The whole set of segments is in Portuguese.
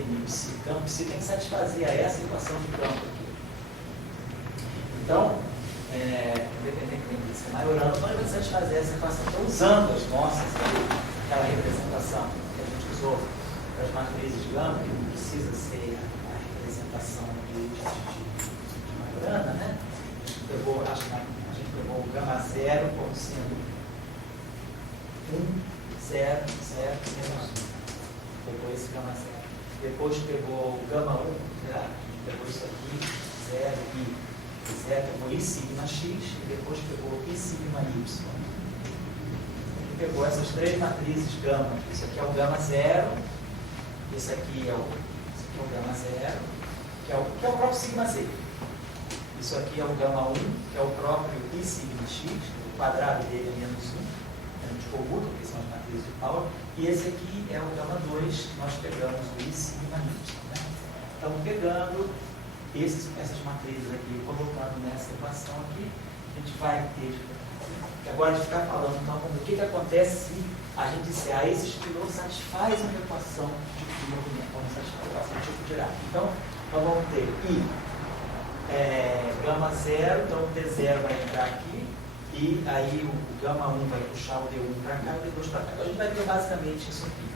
definir psi, campo psi tem que satisfazer a essa equação de campo aqui. Então, independentemente de ser maiorando, nós vamos satisfazer essa equação. Então, usando as nossas, aquela representação que a gente usou para as matrizes de gama, que não precisa ser a representação de maiorana, né? A gente pegou o gama zero como sendo 1, 0, 0, menos 1. Pegou esse gama zero. Depois pegou o gama 1, né? Pegou isso aqui, 0 e zero, pegou I sigma x e depois pegou I sigma y. E pegou essas três matrizes gama. Isso aqui é o gama zero, esse aqui é o gama zero, que é o próprio sigma z. Isso aqui é o gama 1, que é o próprio I sigma x, o quadrado dele é menos 1, a gente computa, porque são as matrizes de Power. E esse aqui é o gama 2, que nós pegamos o I sigma y. Né? Então, pegando essas matrizes aqui, colocando nessa equação aqui, a gente vai ter. Agora a gente está falando então do que acontece se a gente disser esse espirô satisfaz uma equação de movimento, vamos satisfazer a equação de tipo Dirac. Então, nós vamos ter I gama 0, então o T0 vai entrar aqui, e aí o gama 1 vai puxar o D1 para cá e o D2 para cá. Então a gente vai ter basicamente isso aqui.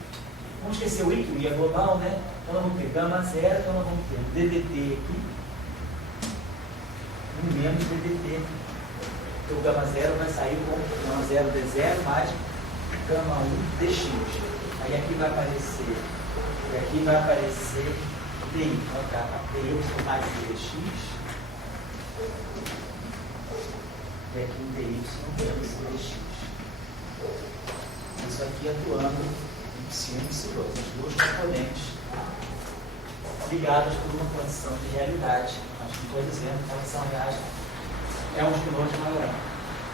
Vamos esquecer o I, que o I é global, né? Então nós vamos ter gama 0, então nós vamos ter um DDT aqui, um menos DDT aqui. Então o gama 0 vai sair com o gama 0 D0 mais gama 1 DX. Aí aqui vai aparecer, e aqui vai aparecer DI. Então tá, DY mais DX. E aqui um DY menos DX. Isso aqui atuando em psi1 e psi2, as duas componentes ligadas por uma condição de realidade. Acho que estou dizendo que elas são reais. É um espinô de maior.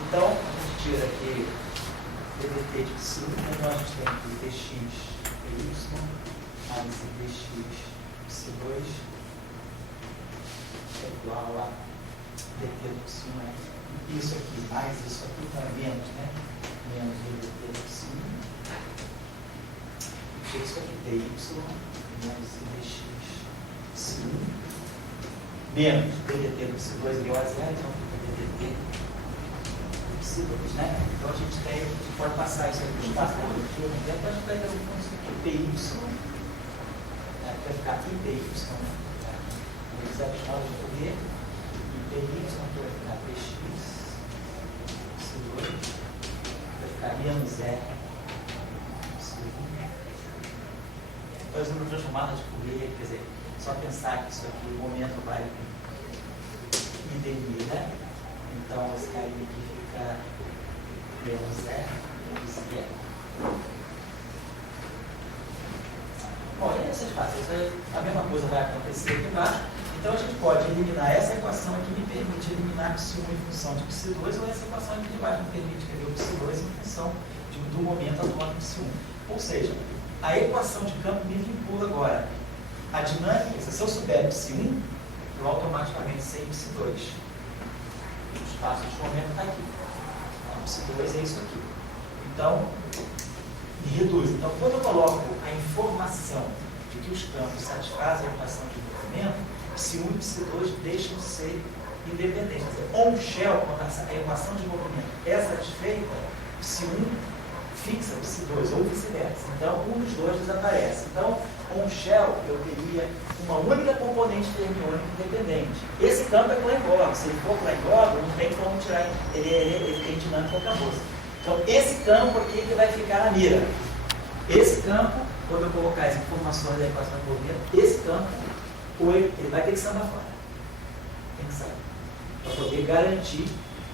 Então, a gente tira aqui DDT de psi1, então a gente tem aqui dx dy mais dx psi2 é igual a dt de psi1 é isso aqui, mais isso aqui, então é menos, né? Menos dt de psi1. E isso aqui, dy menos dx psi1 menos ddt de psi2 igual a zero, então fica ddt de psi2, né? Então a gente pode passar isso aqui para o espaço da ruptura, então a gente vai ter um ponto aqui, py, vai ficar ipy, eles acharam de poder, e py, que vai ficar px, psi2, vai ficar menos r, psi1. Depois vamos transformar de Fourier, quer dizer, só pensar que isso aqui, o momento vai intervir, né? Então, esse carinha aqui fica menos R, menos R. Bom, e aí vocês fazem, a mesma coisa vai acontecer aqui embaixo. Então, a gente pode eliminar essa equação aqui, me permite eliminar psi1 em função de psi2, ou essa equação aqui de baixo me permite escrever o psi2 em função do momento atuando psi1. Ou seja, a equação de campo me vincula agora. A dinâmica, se eu souber psi1, eu automaticamente sei psi2. O espaço de momento está aqui. Então, psi2 é isso aqui. Então, me reduz. Então, quando eu coloco a informação de que os campos satisfazem a equação de movimento, psi1 e psi2 deixam de ser independentes. Quer dizer, on shell, quando a equação de movimento é satisfeita, psi1 fixa psi2 ou vice-versa. Então, um dos dois desaparece. Então, on shell, eu teria uma única componente fermiônica independente. Esse campo é Klein-Borg. Se ele for Klein-Borg, não tem como tirar, ele tem dinâmica acabou. Então, esse campo aqui que vai ficar na mira. Esse campo, quando eu colocar as informações da equação de movimento, esse campo, ele vai ter que sambar fora. Tem que sair. Para poder garantir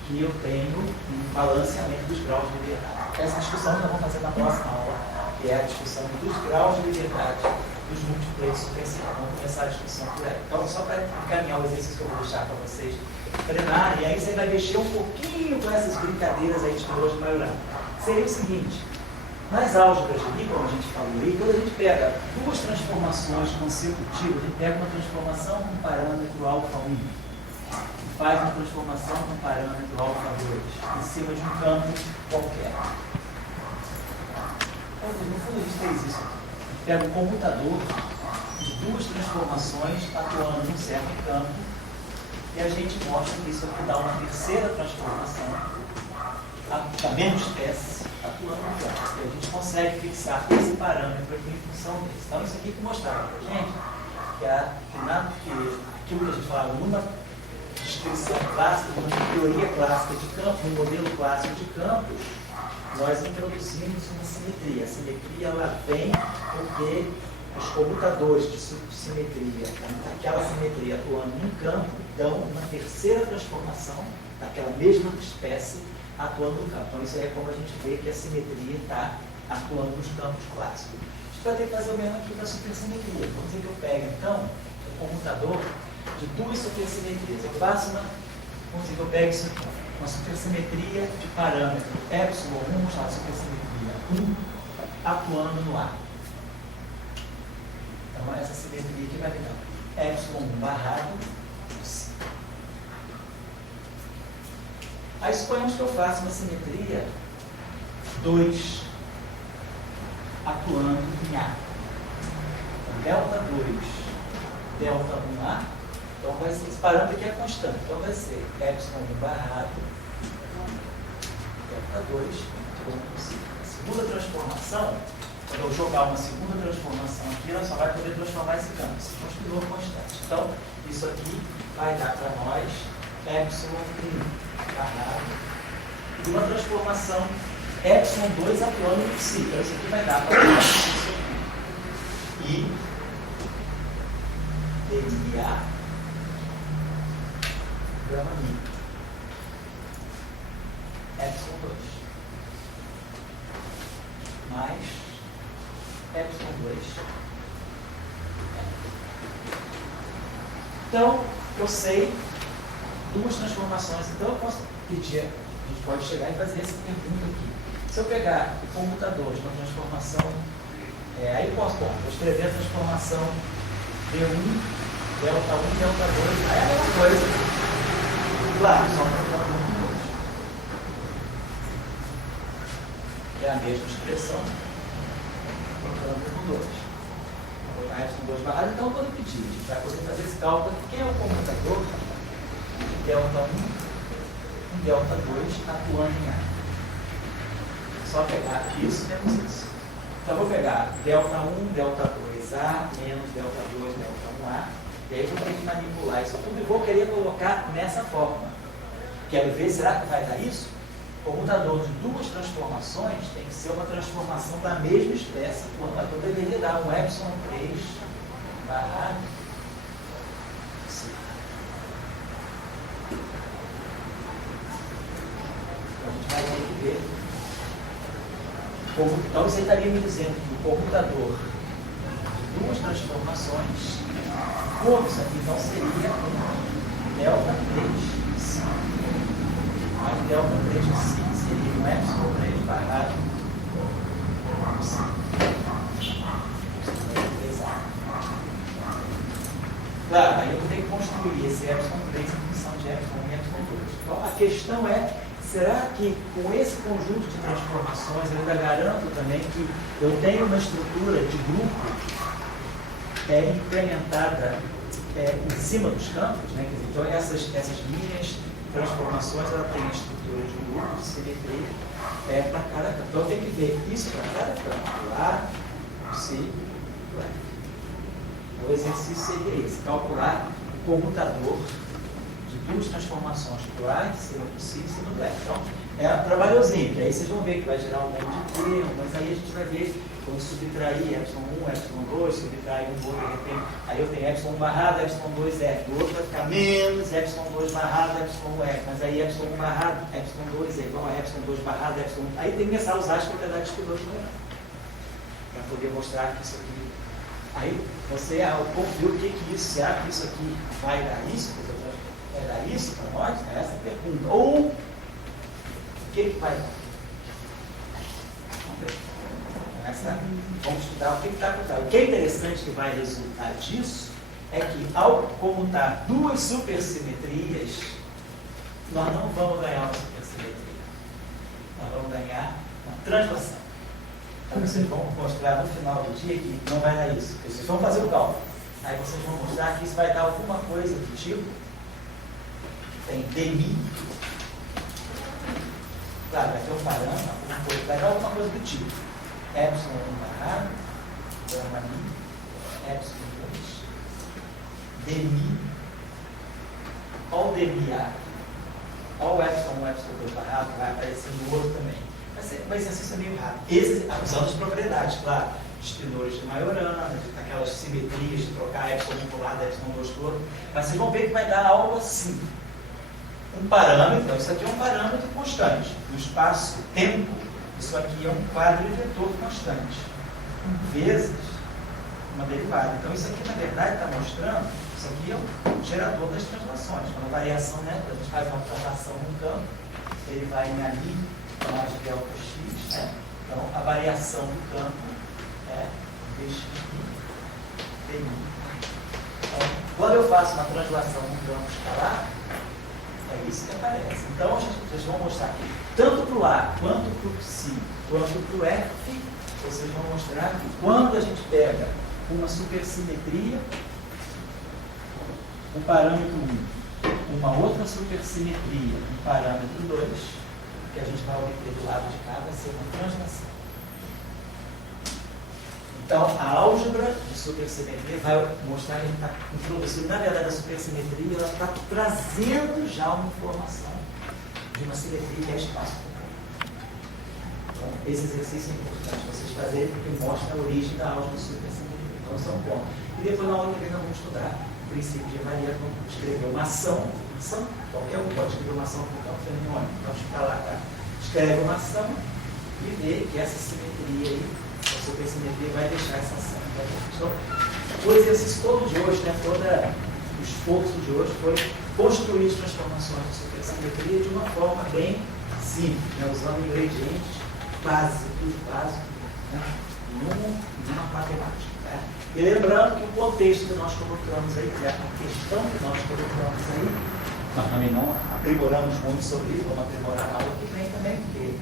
que eu tenho um balanceamento dos graus de liberdade. Essa discussão nós vamos fazer na próxima aula, que é a discussão dos graus de liberdade dos múltiplos superciais. Vamos começar a discussão por aí. Então, só para encaminhar o exercício que eu vou deixar para vocês treinarem, e aí você vai mexer um pouquinho com essas brincadeiras aí de espirôs de Majorana. Seria o seguinte, nas álgebras de Lie, como a gente falou aí, quando a gente pega duas transformações consecutivas, a gente pega uma transformação com parâmetro alfa 1, faz uma transformação com parâmetro alfa 2 em cima de um campo qualquer. Então, no fundo, a gente fez isso. A gente pega um computador de duas transformações atuando num certo campo, e a gente mostra que isso aqui dá uma terceira transformação da mesma espécie atuando no campo. E a gente consegue fixar esse parâmetro aqui em função desse. Então, isso aqui que mostrava para a gente que aquilo que a gente falava numa descrição clássica, numa teoria clássica de campo, num modelo clássico de campos, nós introduzimos uma simetria. A simetria ela vem porque os comutadores de simetria, aquela simetria atuando num campo, dão uma terceira transformação daquela mesma espécie atuando no campo. Então, isso é como a gente vê que a simetria está atuando nos campos clássicos. A gente vai ter que fazer o mesmo aqui para a supersimetria. Vamos dizer que eu pego, então, o comutador de duas supersimetrias. Eu faço vamos dizer que eu pego isso aqui, uma supersimetria de parâmetro epsilon 1, vamos chamar de supersimetria 1, atuando no A. Então, essa simetria aqui vai dar epsilon 1 barrado C. Aí suponhamos que eu faça uma simetria 2 atuando em A. Então, delta 2, delta 1A. Então, vai ser, esse parâmetro aqui é constante. Então, vai ser epsilon 1 barrado delta 2. A segunda transformação, quando eu jogar uma segunda transformação aqui, ela só vai poder transformar esse campo. Isso continua constante. Então, isso aqui vai dar para nós epsilon 1 barrado e uma transformação epsilon 2 atuando no psi. Então, isso aqui vai dar para nós isso aqui. E dA grama mínimo. Epsilon 2 mais epsilon 2. Então, eu sei duas transformações. Então, eu posso pedir, a gente pode chegar e fazer essa pergunta aqui. Se eu pegar o comutador de uma transformação, aí eu posso escrever a transformação D1, delta 1, delta 2, aí é a mesma coisa. Claro, só para é a mesma expressão, trocando por 2. Vou botar epsilon 2 barrado, então quando eu pedir, a gente vai poder fazer esse cálculo. Quem é o comutador de delta 1 e delta 2 atuando em A? Só pegar isso menos isso. Então eu vou pegar delta 1, delta 2A, menos delta 2, delta 1A, e aí eu vou ter que manipular isso tudo e vou querer colocar nessa forma. Quero ver, será que vai dar isso? O comutador de duas transformações tem que ser uma transformação da mesma espécie, portanto eu deveria dar um epsilon 3 barra C. Então a gente vai ter que ver. Então você estaria me dizendo que o comutador de duas transformações, isso aqui então seria delta 3C. Mais delta 3C seria um epsilon 3 barrado C. Claro, aí eu vou ter que construir esse epsilon 3 em função de epsilon 1 e epsilon 2. Então a questão é, será que com esse conjunto de transformações eu ainda garanto também que eu tenho uma estrutura de grupo implementada em cima dos campos, né? Então essas minhas transformações ela tem a estrutura de grupo, de simetria para cada campo. Então eu tenho que ver isso para cada campo. Lá, si, lá. O exercício seria esse, calcular o comutador de duas transformações do A, de cima do si, em cima do F. Então, é trabalhosinho, que aí vocês vão ver que vai gerar um monte de termo, mas aí a gente vai ver quando subtrair epsilon 1, epsilon 2, subtrair um outro, de repente, aí eu tenho epsilon barrado, epsilon 2 F, do outro vai ficar menos epsilon 2 barrado, epsilon F, mas aí epsilon 1 barrado, epsilon 2 é igual a epsilon 2 barrado, epsilon 1. Aí tem que começar a usar as propriedades de piloto para poder mostrar que isso aqui. Aí você viu o que isso, será que isso aqui vai dar isso? Vai dar isso para nós? É essa a pergunta. Ou o que vai dar? Vamos ver. Vamos estudar o que está acontecendo. O que é interessante que vai resultar disso é que ao comutar duas supersimetrias, nós não vamos ganhar uma supersimetria. Nós vamos ganhar uma translação. Então vocês vão mostrar no final do dia que não vai dar isso. Vocês vão fazer o cálculo. Aí vocês vão mostrar que isso vai dar alguma coisa do tipo, tem demi, claro, vai ter um parâmetro, alguma coisa, vai dar alguma coisa do tipo, epsilon 1 parado, gama mi, epsilon 2, demi, olha o demi A, olha o epsilon 1, epsilon 2 parado, vai aparecer no outro também. Vai ser assim meio rápido. Esses, usando as propriedades, claro, de tenores de Majorana, aquelas simetrias de trocar epsilon 1 para o lado, epsilon 2 para o outro, mas vocês vão ver que vai dar algo assim. Um parâmetro, então isso aqui é um parâmetro constante. No espaço-tempo, isso aqui é um quadrivetor constante. Vezes uma derivada. Então isso aqui, na verdade, está mostrando, isso aqui é um gerador das translações. Quando a variação, né, a gente faz uma translação num campo, ele vai em ali, mais delta x, né? Então a variação do campo é dx dy. Então, quando eu faço uma translação num campo escalar, é isso que aparece. Então vocês vão mostrar aqui, tanto para o A, quanto para o ψ, quanto para o F, vocês vão mostrar que quando a gente pega uma supersimetria, um parâmetro 1, uma outra supersimetria, um parâmetro 2, que a gente vai obter do lado de cá vai ser uma translação. Então, a álgebra de supersimetria vai mostrar que a gente está introduzindo, na verdade, a supersimetria ela está trazendo já uma informação de uma simetria que é espaço-tempo. Então, esse exercício é importante vocês fazerem porque mostra a origem da álgebra de supersimetria. Então, esse é um ponto. E depois, na aula que vem, nós vamos estudar o princípio de Maria, vamos escrever uma ação, qualquer um pode escrever uma ação com campo fermiônico. Então, fica lá, tá? Escreve uma ação e vê que essa simetria aí, a supersimetria vai deixar essa ação. Então, o exercício todo de hoje, né, todo o esforço de hoje foi construir as transformações de supersimetria de uma forma bem simples, né, usando ingredientes básicos, né, numa matemática. Tá? E lembrando que o contexto que nós colocamos aí, que é a questão que nós colocamos aí, nós também não aprimoramos muito sobre isso, vamos aprimorar na aula que vem também, porque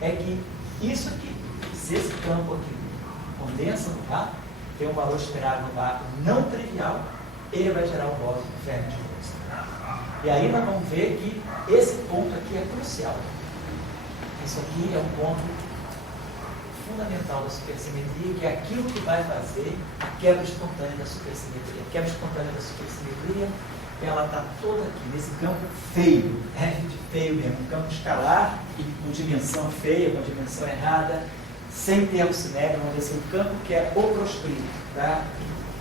é que isso aqui, se esse campo aqui condensa no vácuo, tem um valor esperado no vácuo não trivial, ele vai gerar o bóson Fermi de Lorentz. E aí nós vamos ver que esse ponto aqui é crucial. Isso aqui é um ponto fundamental da supersimetria, que é aquilo que vai fazer a quebra espontânea da supersimetria. A quebra espontânea da supersimetria, ela está toda aqui, nesse campo feio, de feio mesmo, um campo escalar, com dimensão feia, com dimensão errada, sem termo simétrico, vamos dizer assim, um campo que é o proscrito, tá?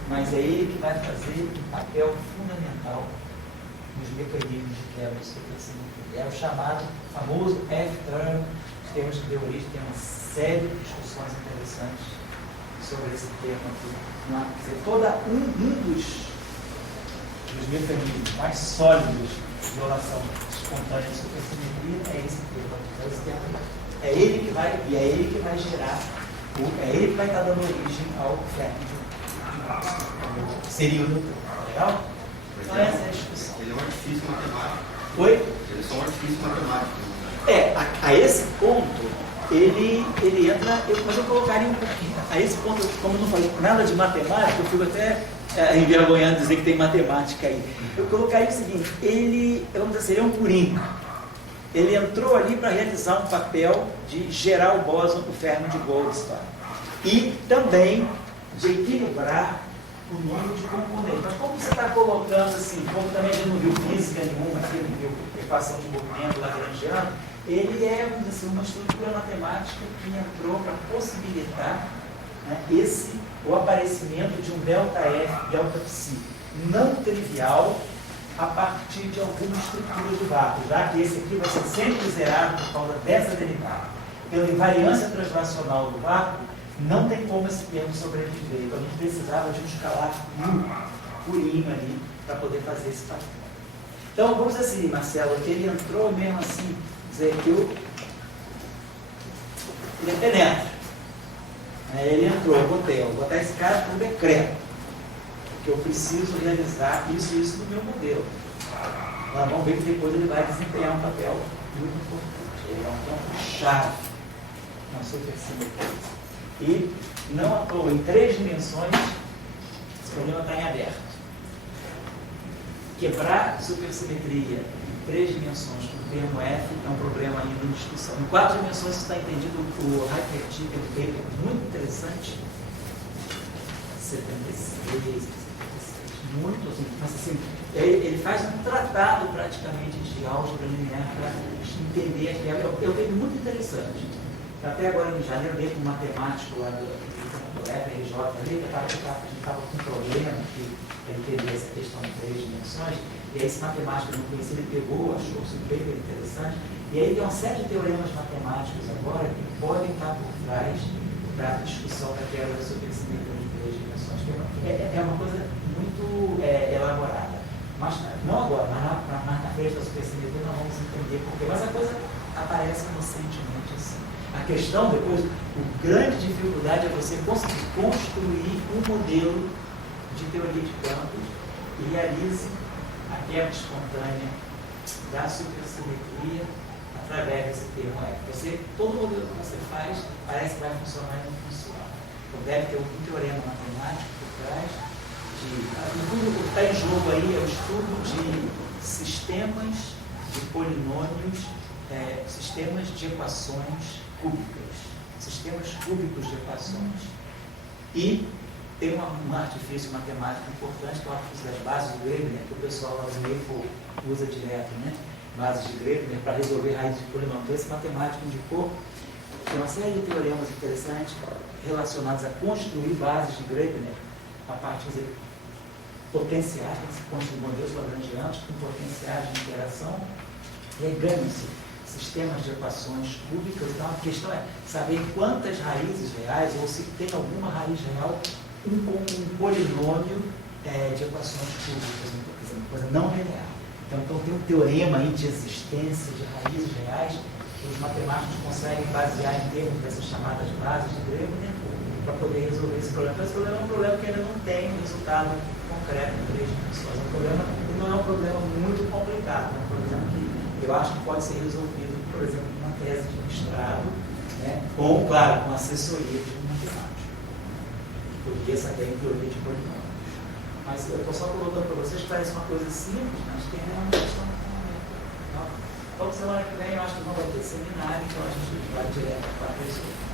Mas é ele que vai fazer um papel fundamental nos mecanismos de quebra de supersimetria. É o chamado famoso F-term, os termos que deu origem, tem uma série de discussões interessantes sobre esse termo aqui. Quer dizer, um dos mecanismos mais sólidos de violação espontânea de supersimetria é esse termo. É esse termo aqui. É ele que vai gerar, é ele que vai estar dando origem ao Fermi de seria o Newton. Legal? Então essa é a discussão. Ele é um artifício matemático. Oi? Ele é só um artifício matemático. A esse ponto, ele entra, mas eu colocaria um pouquinho. A esse ponto, como eu não falei nada de matemática, eu fico até envergonhado de dizer que tem matemática aí. Eu colocaria o seguinte, vamos dizer assim, ele é um coringa. Ele entrou ali para realizar um papel de gerar o bóson, o Fermi de Goldstone. E também de equilibrar o número de componentes. Mas como você está colocando assim, como também a gente não viu física nenhuma aqui, não viu equação de movimento lagrangiano, ele é, vamos dizer assim, uma estrutura matemática que entrou para possibilitar, né, o aparecimento de um ΔF, ΔΦ, não trivial, a partir de alguma estrutura do vácuo, já que esse aqui vai ser sempre zerado por causa dessa derivada. Pela invariância translacional do vácuo, não tem como esse termo sobreviver. Então a gente precisava de um escalar purinho ali para poder fazer esse papel. Então vamos dizer assim, Marcelo, que ele entrou mesmo assim, dizer que ele é penetra. Ele entrou, eu vou botar esse cara por decreto. Que eu preciso realizar isso e isso no meu modelo. Nós vamos ver que depois ele vai desempenhar um papel muito importante. Ele é um campo-chave na supersimetria. E não à toa, em 3 dimensões, problema está em aberto. Quebrar supersimetria em 3 dimensões com o termo F é um problema ainda em discussão. Em 4 dimensões isso está entendido. O Hyperticker do paper é muito interessante. 76, muito assim, mas assim, ele faz um tratado praticamente de álgebra linear para entender aqui. É um paper muito interessante. Até agora em janeiro, dentro do matemático lá do FRJ, ali, a gente estava com um problema que entender essa questão de 3 dimensões, e aí esse matemático não conhecia, ele pegou, achou isso bem interessante, e aí tem uma série de teoremas matemáticos agora que podem estar por trás da discussão da quebra da supersimetria de 3 dimensões, que é uma coisa muito elaborada. Mas, não agora, mas na frente da supersimetria nós vamos entender porquê, mas a coisa aparece recentemente assim. A questão depois, a grande dificuldade é você conseguir construir um modelo de teoria de campos e realize a quebra espontânea da supersimetria através desse termo F. Todo modelo que você faz parece que vai funcionar e não funciona. Então deve ter um teorema matemático por trás. O que está em jogo aí é o estudo de sistemas de polinômios, sistemas de equações cúbicas, sistemas cúbicos de equações. E tem um artifício matemático importante, que é o artifício das bases de Greibner, que o pessoal lá do Maple usa direto, né? Bases de Greibner para resolver raízes de polinômios. Então, esse matemático indicou que uma série de teoremas interessantes relacionados a construir bases de Greibner a partir de potenciais, se construir modelos lagrangianos com potenciais de interação, e aí ganham-se sistemas de equações cúbicas. Então a questão é saber quantas raízes reais, ou se tem alguma raiz real, um polinômio de equações cúbicas, uma coisa não linear. Então tem um teorema aí de existência de raízes reais que os matemáticos conseguem basear em termos dessas chamadas bases de Greibner para poder resolver esse problema. Então esse problema é um problema que ainda não tem resultado concreto em 3 dimensões. É um problema que não é um problema muito complicado, é um problema que eu acho que pode ser resolvido, por exemplo, com uma tese de mestrado, né? Ou, claro, com assessoria de um matemático, porque essa é a teoria de polinômios. Mas eu estou só colocando para vocês que parece uma coisa simples, mas tem uma questão fundamental. Então, semana que vem eu acho que não vai ter seminário, então a gente vai direto para a pessoa.